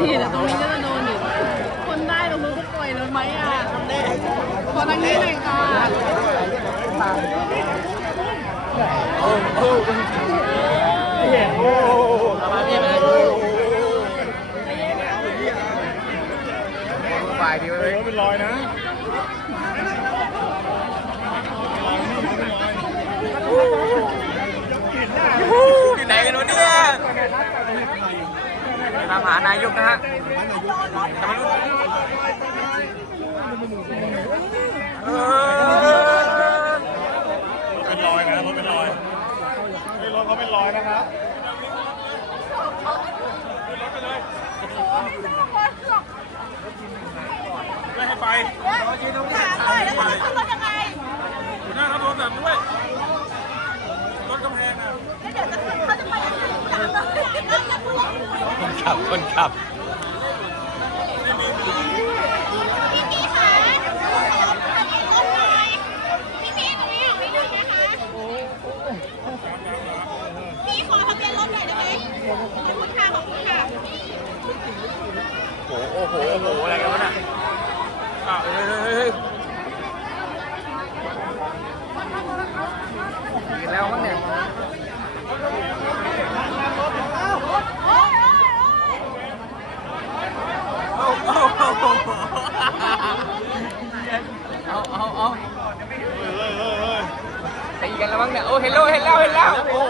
นี่แต่ตรงนี้ก็จะโดนอีกคนได้ตรงนู้ก็ปล่อยเลยไหมอะขอทางนี้หน่อยค่โหโาะไปดีไหมเป็นรอยนะ ตามหานายกนะฮะจะมาลุ้นเออเป็นรอยนะรถเป็นรอยนี่รถเขาเป็นรอยนะครับไม่ให้ไปถามเลยแล้วเขารถยังไงหน้าครับโทรศัพท์ด้วย รถกำแพงอะ แล้วเดี๋ยวจะเขาจะไปยังไงถามเลยนั่งแล้วพูด คน ขับคนขับพี่พี่คะพี่พี่ตรงนี้อยู่ไม่ได้นะคะพี่ขอทะเบียนหน่อยได้ไหมขอบคุณค่ะขอบคุณค่ะโอ้โห โอ้โห โอ้โห อะไรกันวะน่ะอ้าวเฮ้ยเฮ้ยเฮ้ยกินแล้วมั้งเนี่ย เอา เอาเอาเอาเอาเอาตีกันแล้วมั้งเนี่ย โอ้เห็นแล้วเห็นแล้วเห็นแล้วโอ้